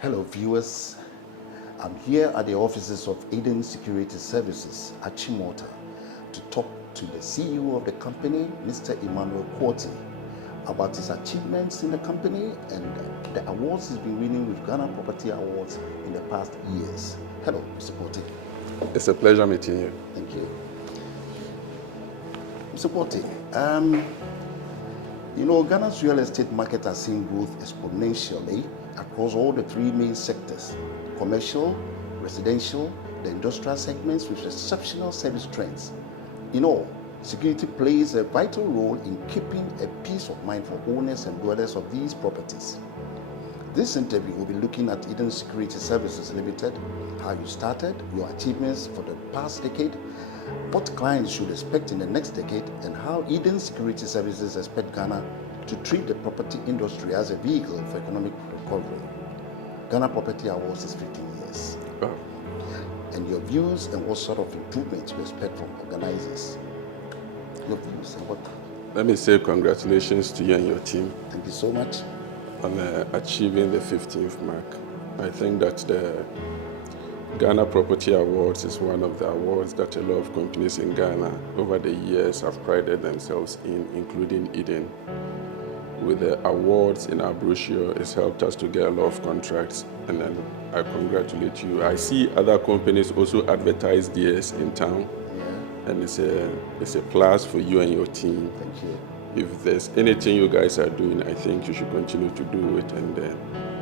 Hello viewers, I'm here at the offices of Edern Security Services at Chimota to talk to the CEO of the company, Mr. IMA Amoakoti, about his achievements in the company and the awards he's been winning with Ghana Property Awards in the past years. Hello, Mr. Poti. It's a pleasure meeting you. Thank you. Mr. Poti, Ghana's real estate market has seen growth exponentially across all the three main sectors: commercial, residential, the industrial segments, with exceptional service trends. In all, security plays a vital role in keeping a peace of mind for owners and dwellers of these properties. This interview will be looking at Edern Security Services Limited, how you started, your achievements for the past decade, what clients should expect in the next decade, and how Edern Security Services expect Ghana to treat the property industry as a vehicle for economic recovery. Ghana Property Awards is 15 years. Oh. And your views and what sort of improvements you expect from organizers. Your views and what? Let me say congratulations to you and your team. Thank you so much. On achieving the 15th mark. I think that the Ghana Property Awards is one of the awards that a lot of companies in Ghana over the years have prided themselves in, including Edern. With the awards in our brochure, it's helped us to get a lot of contracts, and then I congratulate you. I see other companies also advertise theirs in town, and it's a plus for you and your team. Thank you. If there's anything you guys are doing, I think you should continue to do it, and then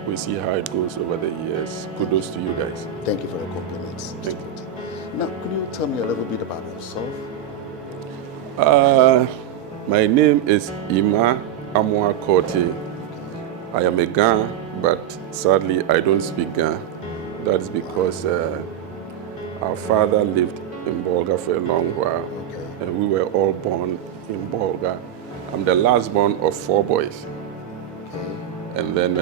we see how it goes over the years. Kudos to you guys. Thank you for the compliments. Thank you. Now, could you tell me a little bit about yourself? My name is IMA Amoakoti. I am a Ghan, but sadly I don't speak Ghan. That's because our father lived in Bolga for a long while, and we were all born in Bolga. I'm the last born of 4 boys. And then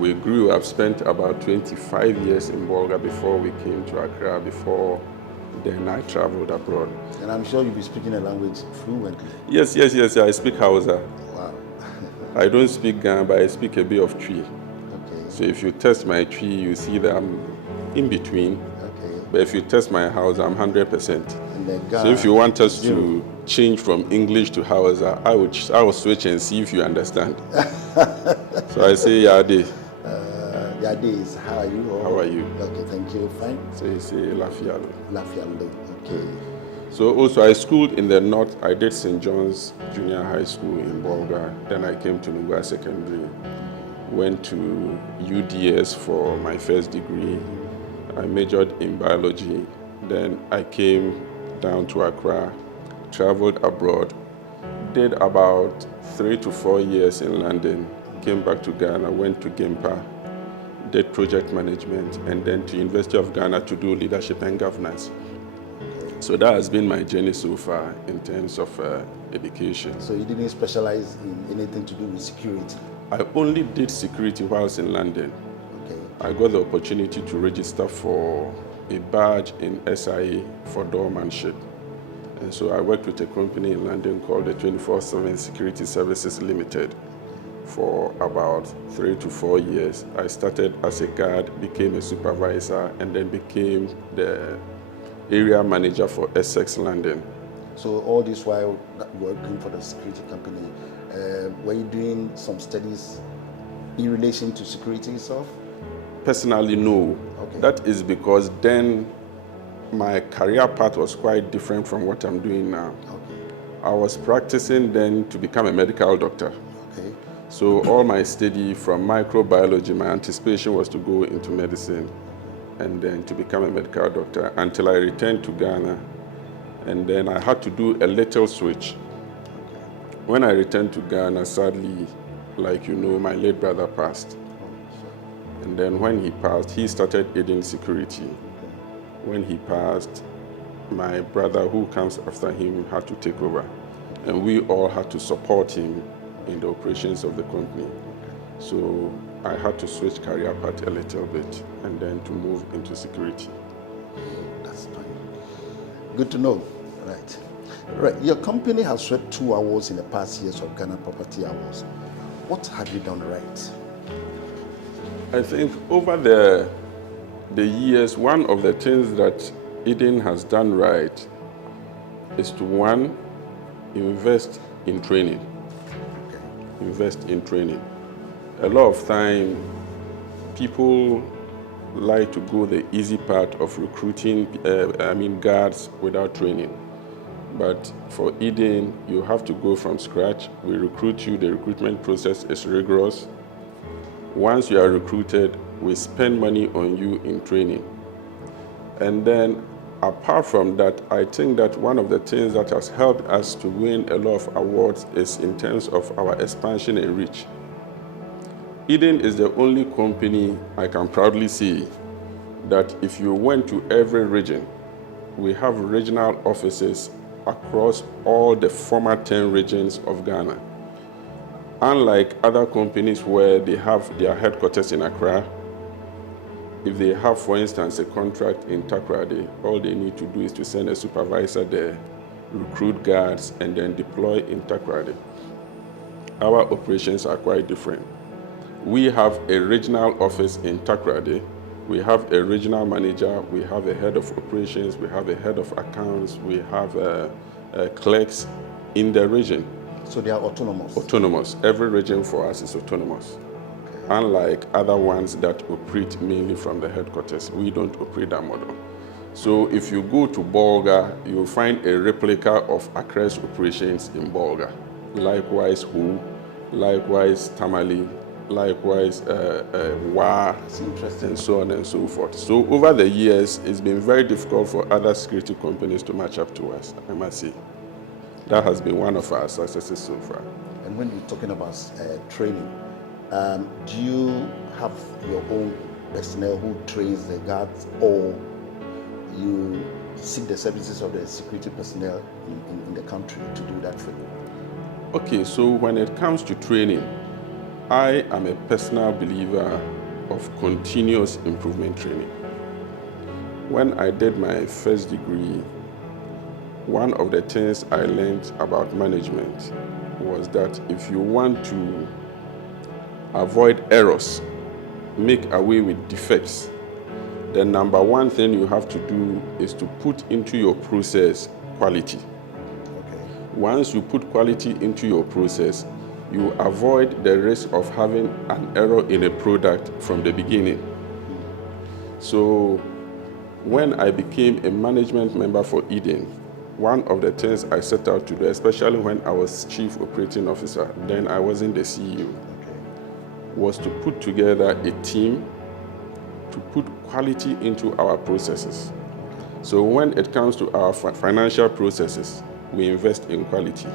we grew up, spent about 25 years in Bolga before we came to Accra, before then I traveled abroad. And I'm sure you'll be speaking a language fluently. Yes, I speak Hausa. Wow. I don't speak Ghan, but I speak a bit of Twi. Okay. So if you test my Twi, you see that I'm in between. Okay. But if you test my Hausa, I'm 100%. And then Ghana, so if you want us zero. to change from English to Hausa, I will switch and see if you understand. So I say Yade. Yade is how are you? Or? How are you? Okay, thank you. Fine. So you say Lafialo. Lafialo. Okay. So also I schooled in the north. I did St. John's Junior High School in Bolga. Then I came to Nugua Secondary. Went to UDS for my first degree. I majored in biology. Then I came down to Accra, traveled abroad, did about 3 to 4 years in London, came back to Ghana, went to GIMPA, did project management, and then to University of Ghana to do leadership and governance. So that has been my journey so far in terms of education. So you didn't specialize in anything to do with security? I only did security whilst in London. Okay. I got the opportunity to register for a badge in SIA for doormanship. And so I worked with a company in London called the 24/7 Security Services Limited for about 3 to 4 years. I started as a guard, became a supervisor, and then became the area manager for Essex London. So all this while working for the security company, were you doing some studies in relation to security itself? Personally, no. Okay. That is because then my career path was quite different from what I'm doing now. Okay. I was practicing then to become a medical doctor. Okay. So all my study from microbiology, my anticipation was to go into medicine and then to become a medical doctor until I returned to Ghana. And then I had to do a little switch. When I returned to Ghana, sadly, like you know, my late brother passed. And then when he passed, he started Edern Security. When he passed, my brother who comes after him had to take over. And we all had to support him in the operations of the company. So I had to switch career path a little bit and then to move into security. That's fine. Good to know. Right. Right. Your company has swept 2 awards in the past years of Ghana Property Awards. What have you done right? I think over the years, one of the things that Edern has done right is to, one, invest in training. Invest in training. A lot of time, people like to go the easy part of recruiting, guards without training. But for Edern, you have to go from scratch. We recruit you. The recruitment process is rigorous. Once you are recruited, we spend money on you in training. And then, apart from that, I think that one of the things that has helped us to win a lot of awards is in terms of our expansion and reach. Edern is the only company I can proudly say that if you went to every region, we have regional offices across all the former 10 regions of Ghana. Unlike other companies where they have their headquarters in Accra, if they have, for instance, a contract in Takoradi, all they need to do is to send a supervisor there, recruit guards, and then deploy in Takoradi. Our operations are quite different. We have a regional office in Takoradi. We have a regional manager, we have a head of operations, we have a head of accounts, we have clerks in the region. So they are autonomous? Autonomous. Every region for us is autonomous. Okay. Unlike other ones that operate mainly from the headquarters, we don't operate that model. So if you go to Bolga, you'll find a replica of Accra's operations in Bolga. Likewise, likewise Tamale, likewise WA, and so on and so forth. So over the years, it's been very difficult for other security companies to match up to us, I must say. That has been one of our successes so far. And when you're talking about training, do you have your own personnel who trains the guards, or you seek the services of the security personnel in the country to do that for you? Okay, so when it comes to training, I am a personal believer of continuous improvement training. When I did my first degree, one of the things I learned about management was that if you want to avoid errors, make away with defects, the number one thing you have to do is to put into your process quality. Okay. Once you put quality into your process, you avoid the risk of having an error in a product from the beginning. So when I became a management member for Edern, one of the things I set out to do, especially when I was Chief Operating Officer, then I wasn't the CEO, was to put together a team to put quality into our processes. So when it comes to our financial processes, we invest in quality.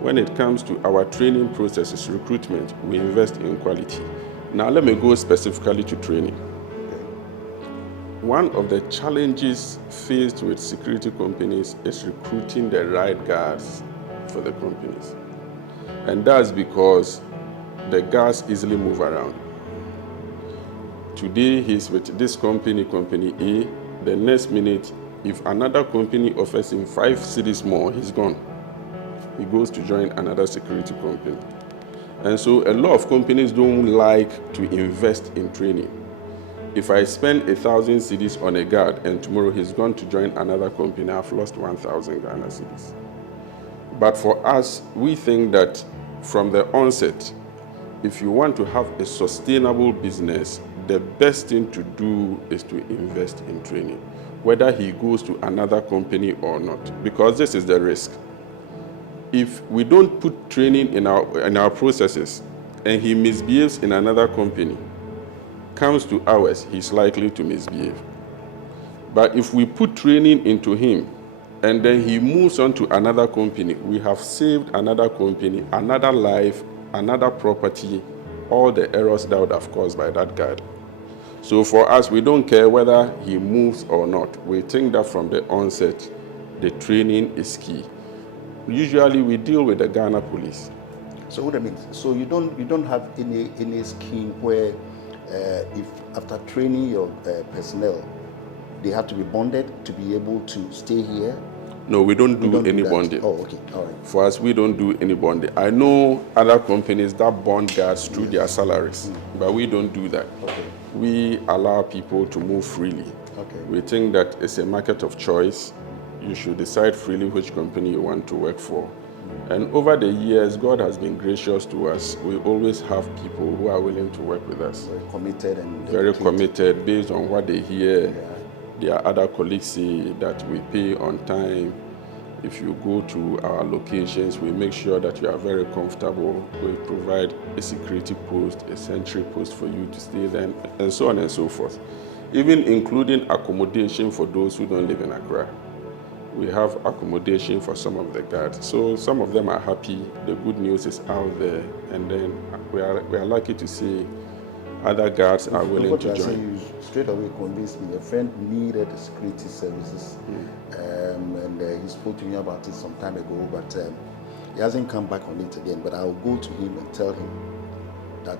When it comes to our training processes, recruitment, we invest in quality. Now let me go specifically to training. One of the challenges faced with security companies is recruiting the right guards for the companies. And that's because the guards easily move around. Today he's with this company, company A. The next minute, if another company offers him 5 cities more, he's gone. He goes to join another security company. And so a lot of companies don't like to invest in training. If I spend 1,000 cedis on a guard and tomorrow he's going to join another company, I've lost 1,000 Ghana cedis. But for us, we think that from the onset, if you want to have a sustainable business, the best thing to do is to invest in training, whether he goes to another company or not, because this is the risk. If we don't put training in our processes and he misbehaves in another company, comes to ours, he's likely to misbehave. But if we put training into him and then he moves on to another company, we have saved another company, another life, another property, all the errors that would have caused by that guard. So for us, we don't care whether he moves or not. We think that from the onset, the training is key. Usually we deal with the Ghana police. So what I mean, so you don't have any scheme where if after training your personnel, they have to be bonded to be able to stay here, No, we don't do don't any that. bonding. Oh, okay, all right. For us, we don't do any bonding. I know other companies that bond guards through their salaries, but we don't do that. Okay. We allow people to move freely. Okay. We think that it's a market of choice. You should decide freely which company you want to work for. And over the years, God has been gracious to us. We always have people who are willing to work with us. Very committed and Very dedicated. committed based on what they hear. Yeah. Their other colleagues say that we pay on time. If you go to our locations, we make sure that you are very comfortable. We provide a security post, a sentry post for you to stay there, and so on and so forth. Even including accommodation for those who don't live in Accra. We have accommodation for some of the guards. So some of them are happy. The good news is out there. And then we are lucky to see other guards are willing to join. You straight away convinced me. A friend needed security services, and he spoke to me about it some time ago, but he hasn't come back on it again. But I'll go to him and tell him that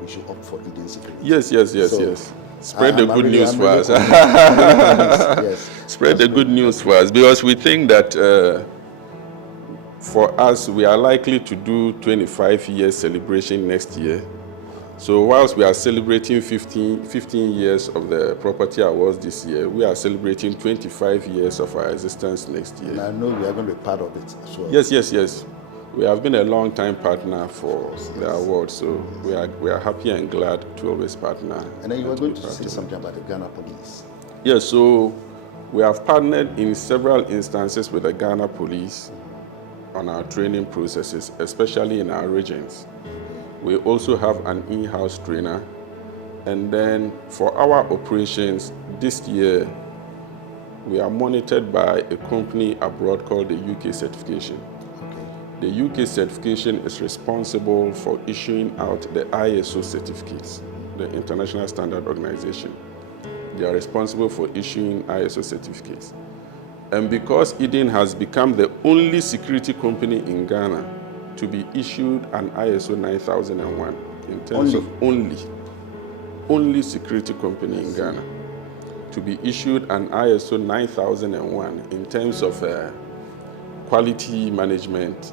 we should opt for Edern Security. Yes. Spread the good news for us. Yes. Spread the good news for us, because we think that for us, we are likely to do 25 years celebration next year. So whilst we are celebrating 15 years of the property awards this year, we are celebrating 25 years of our existence next year. And I know we are going to be part of it as well. Yes. We have been a long-time partner for the award, so we are happy and glad to always partner. And then you were going to say something about the Ghana Police. Yes, so we have partnered in several instances with the Ghana Police on our training processes, especially in our regions. We also have an in-house trainer. And then for our operations this year, we are monitored by a company abroad called the UK Certification. The UK certification is responsible for issuing out the ISO certificates, the International Standard Organization. They are responsible for issuing ISO certificates. And because Edern has become the only security company in Ghana to be issued an ISO 9001 in terms of only security company in Ghana to be issued an ISO 9001 in terms of quality management,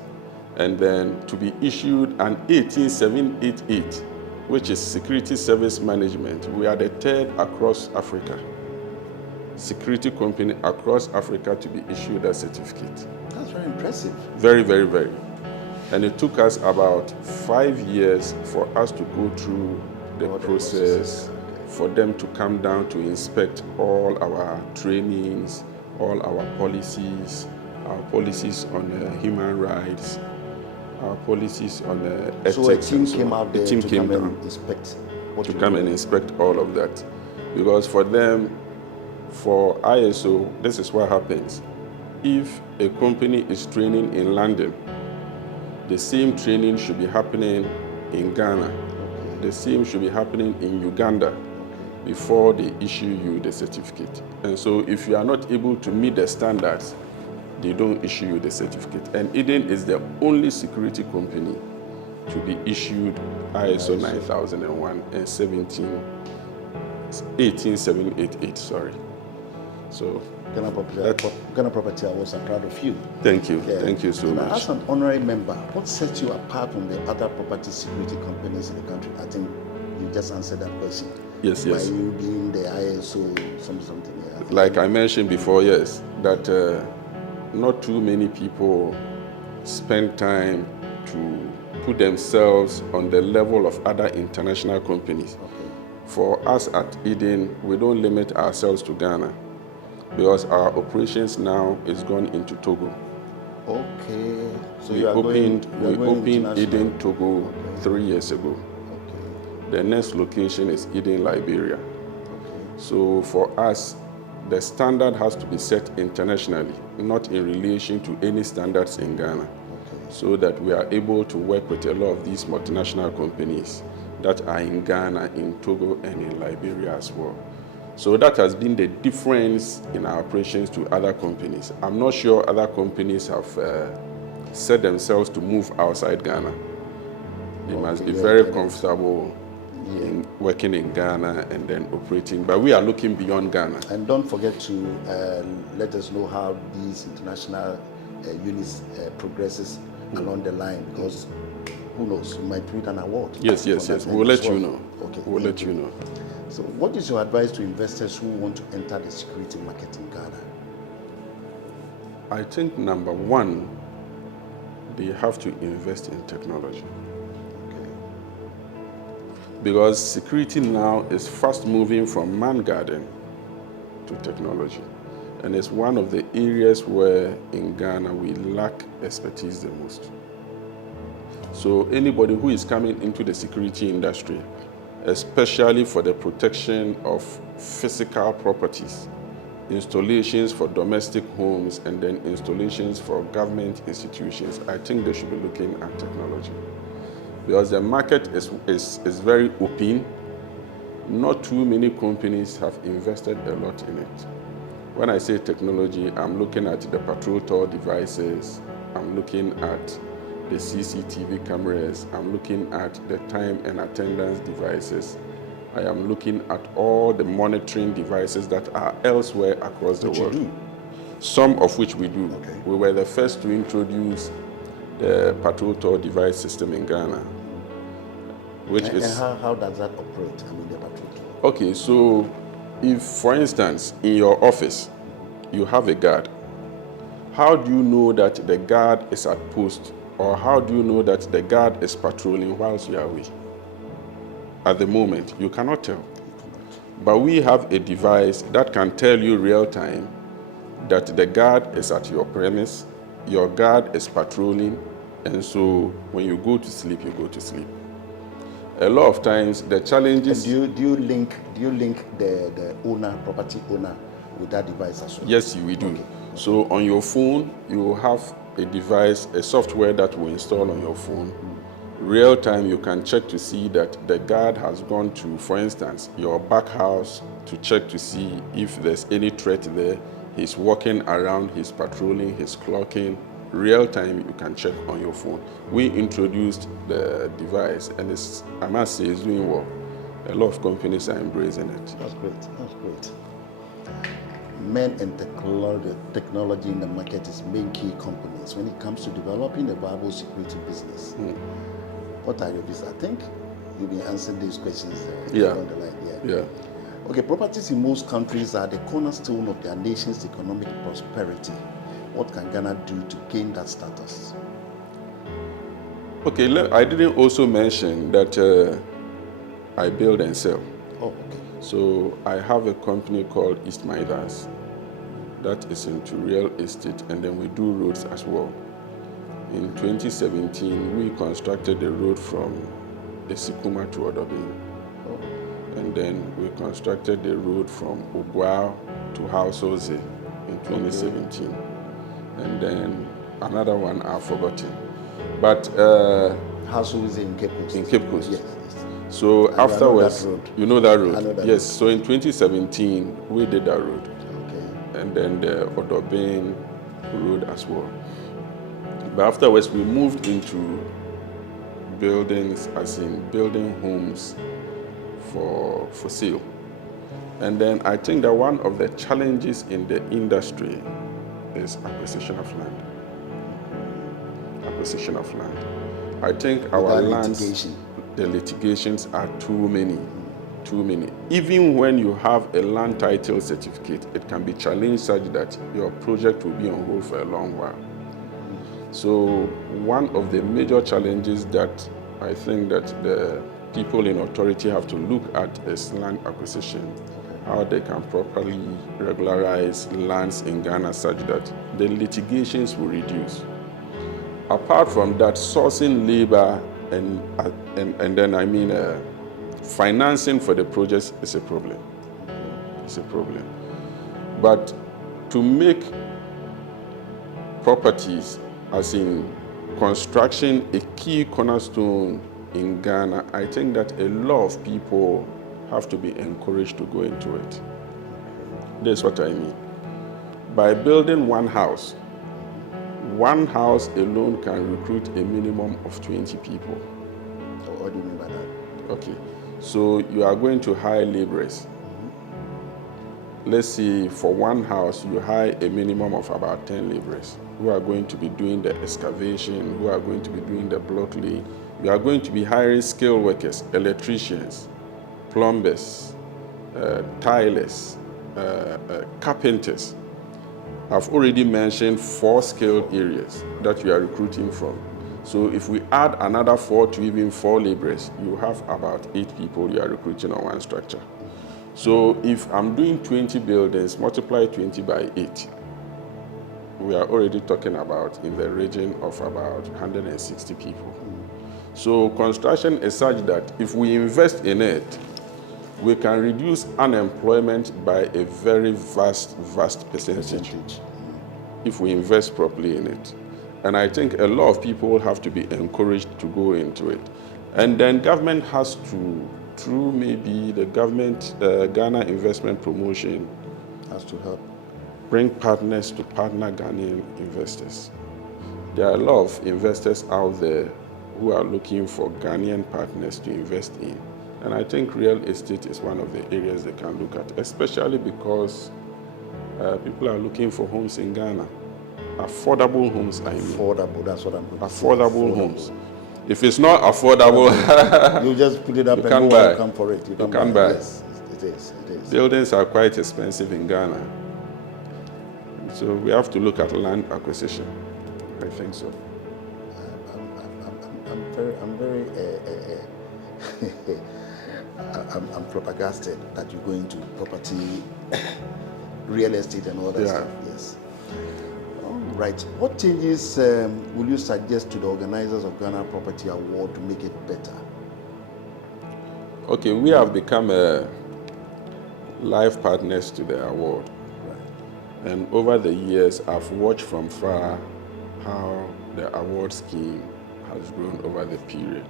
and then to be issued an 18788, which is security service management. We are the third across Africa, security company across Africa to be issued that certificate. That's very impressive. Very. And it took us about 5 years for us to go through the process, for them to come down to inspect all our trainings, all our policies on human rights, our policies on ethics. So a team came out there to come and inspect all of that. Because for them, for ISO, this is what happens. If a company is training in London, the same training should be happening in Ghana. The same should be happening in Uganda before they issue you the certificate. And so if you are not able to meet the standards, they don't issue you the certificate. And Edern is the only security company to be issued ISO 9001 and 18788, sorry. So Ghana Property Awards are proud of you. Thank you. Thank you so much. As an honorary member, what sets you apart from the other property security companies in the country? I think you just answered that question. Yes. By you being the ISO something. Yeah, like I mentioned before, yes, that not too many people spend time to put themselves on the level of other international companies. For us at Edern, we don't limit ourselves to Ghana, because our operations now is gone into Togo. Okay. So we opened Edern Togo 3 years ago. The next location is Edern, Liberia. So for us, the standard has to be set internationally, not in relation to any standards in Ghana, so that we are able to work with a lot of these multinational companies that are in Ghana, in Togo, and in Liberia as well. So that has been the difference in our operations to other companies. I'm not sure other companies have set themselves to move outside Ghana. They must be very comfortable in working in Ghana and then operating. But we are looking beyond Ghana. And don't forget to let us know how these international units progresses along the line, because who knows, you might win an award. Yes. We'll let you know. Okay. We'll let you know. So what is your advice to investors who want to enter the security market in Ghana? I think number one, they have to invest in technology. Okay. Because security now is fast moving from man guarding to technology. And it's one of the areas where in Ghana we lack expertise the most. So anybody who is coming into the security industry, especially for the protection of physical properties, installations for domestic homes, and then installations for government institutions, I think they should be looking at technology. Because the market is very open. Not too many companies have invested a lot in it. When I say technology, I'm looking at the patrol tour devices, I'm looking at the CCTV cameras, I'm looking at the time and attendance devices, I am looking at all the monitoring devices that are elsewhere across the world. You do? Some of which we do. Okay. We were the first to introduce the patrol tour device system in Ghana, which And is... how does that operate? I mean, the patrol tour. Okay, so if, for instance, in your office, you have a guard, how do you know that the guard is at post, or how do you know that the guard is patrolling whilst you are away? At the moment, you cannot tell. But we have a device that can tell you real time that the guard is at your premise, your guard is patrolling, and so when you go to sleep, you go to sleep. A lot of times, the challenges... And do you link the owner, property owner, with that device as well? Yes, we do. Okay. So on your phone, you will have a device, a software that will install on your phone. Real time, you can check to see that the guard has gone to, for instance, your back house to check to see if there's any threat there. He's walking around, he's patrolling, he's clocking. Real time, you can check on your phone. We introduced the device, and it's, I must say, it's doing well. A lot of companies are embracing it. That's great. That's great. Men and technology in the market is main key components when it comes to developing a viable security business. What are your views? I think you'll be answering these questions along the line. Yeah. Okay, properties in most countries are the cornerstone of their nation's economic prosperity. What can Ghana do to gain that status? Okay, I didn't also mention that I build and sell. Oh, okay. So I have a company called East Midas that is into real estate, and then we do roads as well. In 2017, we constructed the road from Esikuma to Odobin. And then we constructed the road from Obuao to Hausoze in 2017. Okay. And then another one I've forgotten. But Hausoze in Cape Coast. In Cape Coast. Yes. So afterwards, you know that road? I know that yes. road. So in 2017, we did that road. Okay. And then the Odobin road as well. But afterwards, we moved into buildings, as in building homes for sale. And then I think that one of the challenges in the industry is acquisition of land. Acquisition of land. I think our lands, the litigations are too many. Too many. Even when you have a land title certificate, it can be challenged such that your project will be on hold for a long while. So one of the major challenges that I think that the people in authority have to look at is land acquisition, how they can properly regularize lands in Ghana such that the litigations will reduce. Apart from that, sourcing labor and then financing for the projects is a problem. It's a problem. But to make properties, as in construction, a key cornerstone in Ghana, I think that a lot of people have to be encouraged to go into it. That's what I mean. By building one house alone can recruit a minimum of 20 people. So what do you mean by that? Okay. So you are going to hire laborers. Let's say for one house, you hire a minimum of about 10 laborers who are going to be doing the excavation, who are going to be doing the block lay. You are going to be hiring skilled workers, electricians, plumbers, tilers, carpenters. I've already mentioned 4 skilled areas that you are recruiting from. So if we add another 4 to even 4 laborers, you have about 8 people you are recruiting on one structure. So if I'm doing 20 buildings, multiply 20 by 8, we are already talking about in the region of about 160 people. So construction is such that if we invest in it, we can reduce unemployment by a very vast percentage if we invest properly in it. And I think a lot of people have to be encouraged to go into it. And then government has to, through maybe the government, Ghana Investment Promotion, has to help bring partners to partner Ghanaian investors. There are a lot of investors out there who are looking for Ghanaian partners to invest in. And I think real estate is one of the areas they can look at, especially because people are looking for homes in Ghana. Affordable homes, I mean. Affordable, that's what I'm looking for. Affordable homes. If it's not affordable, you just put it up you and can't no one buy. will come for it. You can't buy. Yes, it is. Buildings are quite expensive in Ghana. So we have to look at land acquisition. I think so. I'm flabbergasted that you go into property, real estate and all that stuff. Yes. Right. What changes will you suggest to the organizers of Ghana Property Award to make it better? Okay, we have become life partners to the award. Right. And over the years, I've watched from far how the award scheme has grown over the period.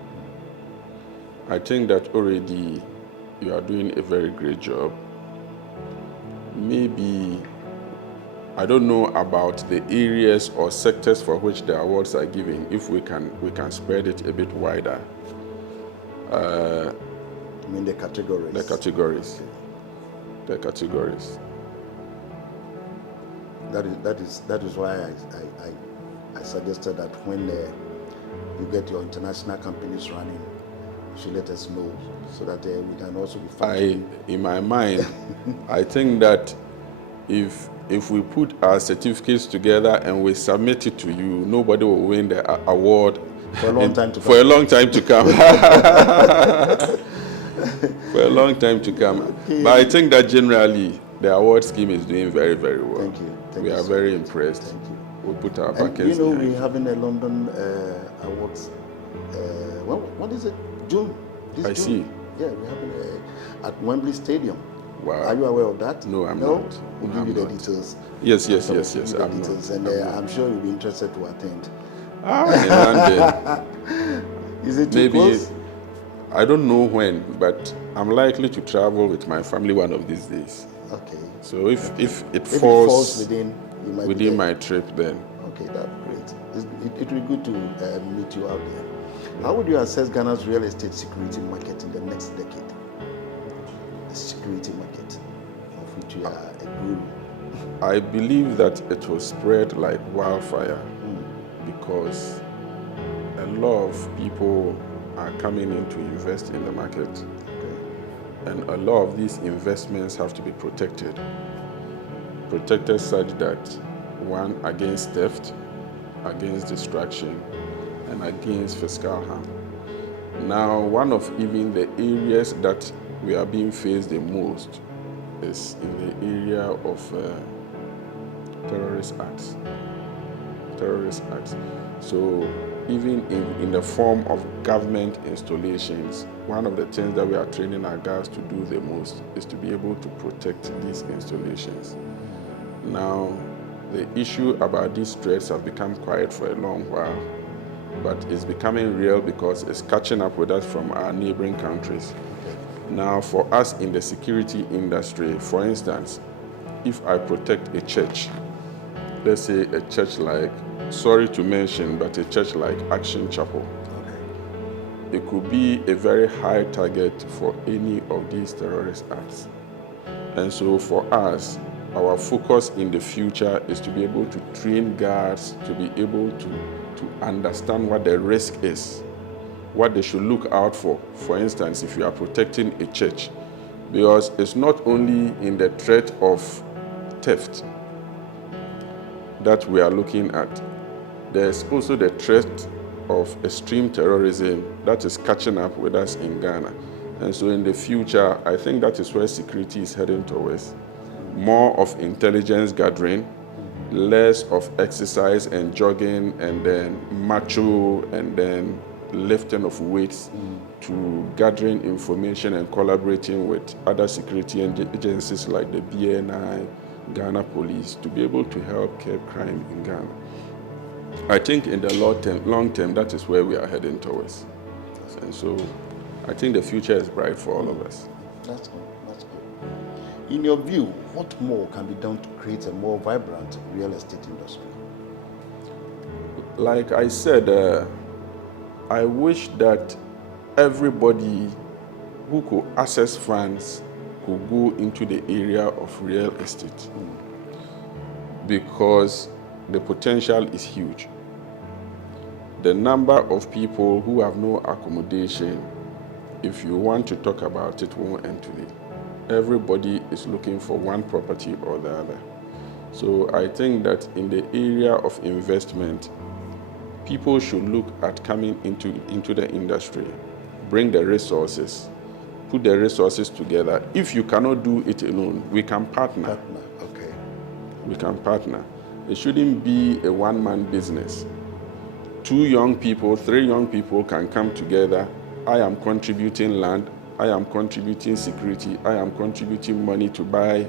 I think that already you are doing a very great job. Maybe I don't know about the areas or sectors for which the awards are given. If we can spread it a bit wider. I mean the categories. The categories. Okay. The categories. That is why I suggested that when you get your international companies running, you should let us know so that we can also be functioning. In my mind, I think that if we put our certificates together and we submit it to you, nobody will win the award for a long time to come. For a long time to come. For a long time to come. Okay. But I think that generally the award scheme is doing very, very well. Thank you. We are very impressed. Thank you. We put our buckets. You know, we're having a London awards. What is it? June. I see. Yeah, we're having at Wembley Stadium. Wow. Are you aware of that? No, I'm not. We'll give you the details. Yes. I'm not. And I'm sure you'll be interested to attend. Is it too maybe close? I don't know when, but I'm likely to travel with my family one of these days. Okay. So if it falls within my trip, then. Okay, that's great. It will be good to meet you out there. How would you assess Ghana's real estate security market in the next decade? The security market of which you are a guru. I believe that it will spread like wildfire because a lot of people are coming in to invest in the market. Okay. And a lot of these investments have to be protected. Protected such that, one, against theft, against distraction, and against fiscal harm. Now, one of even the areas that we are being faced the most is in the area of terrorist acts. Terrorist acts. So even in the form of government installations, one of the things that we are training our guys to do the most is to be able to protect these installations. Now, the issue about these threats have become quiet for a long while, but it's becoming real because it's catching up with us from our neighboring countries. Now, for us in the security industry, for instance, if I protect a church, let's say a church like, sorry to mention, but a church like Action Chapel. Okay. it could be a very high target for any of these terrorist acts. And so for us, our focus in the future is to be able to train guards, to be able to understand what the risk is, what they should look out for. For instance, if you are protecting a church, because it's not only in the threat of theft that we are looking at. There's also the threat of extreme terrorism that is catching up with us in Ghana. And so in the future, I think that is where security is heading towards. More of intelligence gathering, less of exercise and jogging and then macho and then lifting of weights to gathering information and collaborating with other security agencies like the BNI, Ghana Police, to be able to help curb crime in Ghana. I think in the long term, that is where we are heading towards. And so I think the future is bright for all of us. That's good. That's good. In your view, what more can be done to create a more vibrant real estate industry? Like I said, I wish that everybody who could access funds could go into the area of real estate, because the potential is huge. The number of people who have no accommodation, if you want to talk about it, won't end today. Everybody is looking for one property or the other. So I think that in the area of investment, people should look at coming into the industry, bring the resources, put the resources together. If you cannot do it alone, we can partner. Okay. We can partner. It shouldn't be a one-man business. 2 young people, 3 young people can come together. I am contributing land, I am contributing security, I am contributing money to buy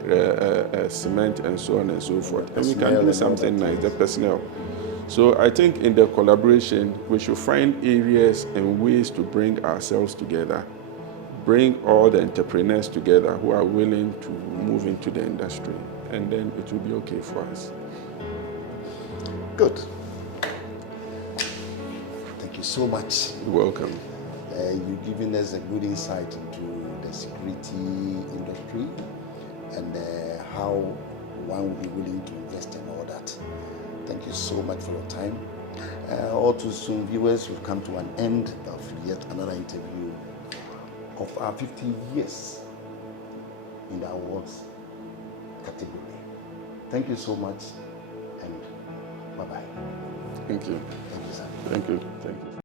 cement and so on and so forth. And we can do something nice, the personnel. So I think in the collaboration, we should find areas and ways to bring ourselves together, bring all the entrepreneurs together who are willing to move into the industry, and then it will be okay for us. Good. Thank you so much. You're welcome. You've given us a good insight into the security industry and how one will be willing to invest in all that. Thank you so much for your time. All too soon, viewers, we've come to an end of yet another interview of our 50 years in the awards category. Thank you so much, and bye-bye. Thank you. Thank you, sir. Thank you. Thank you.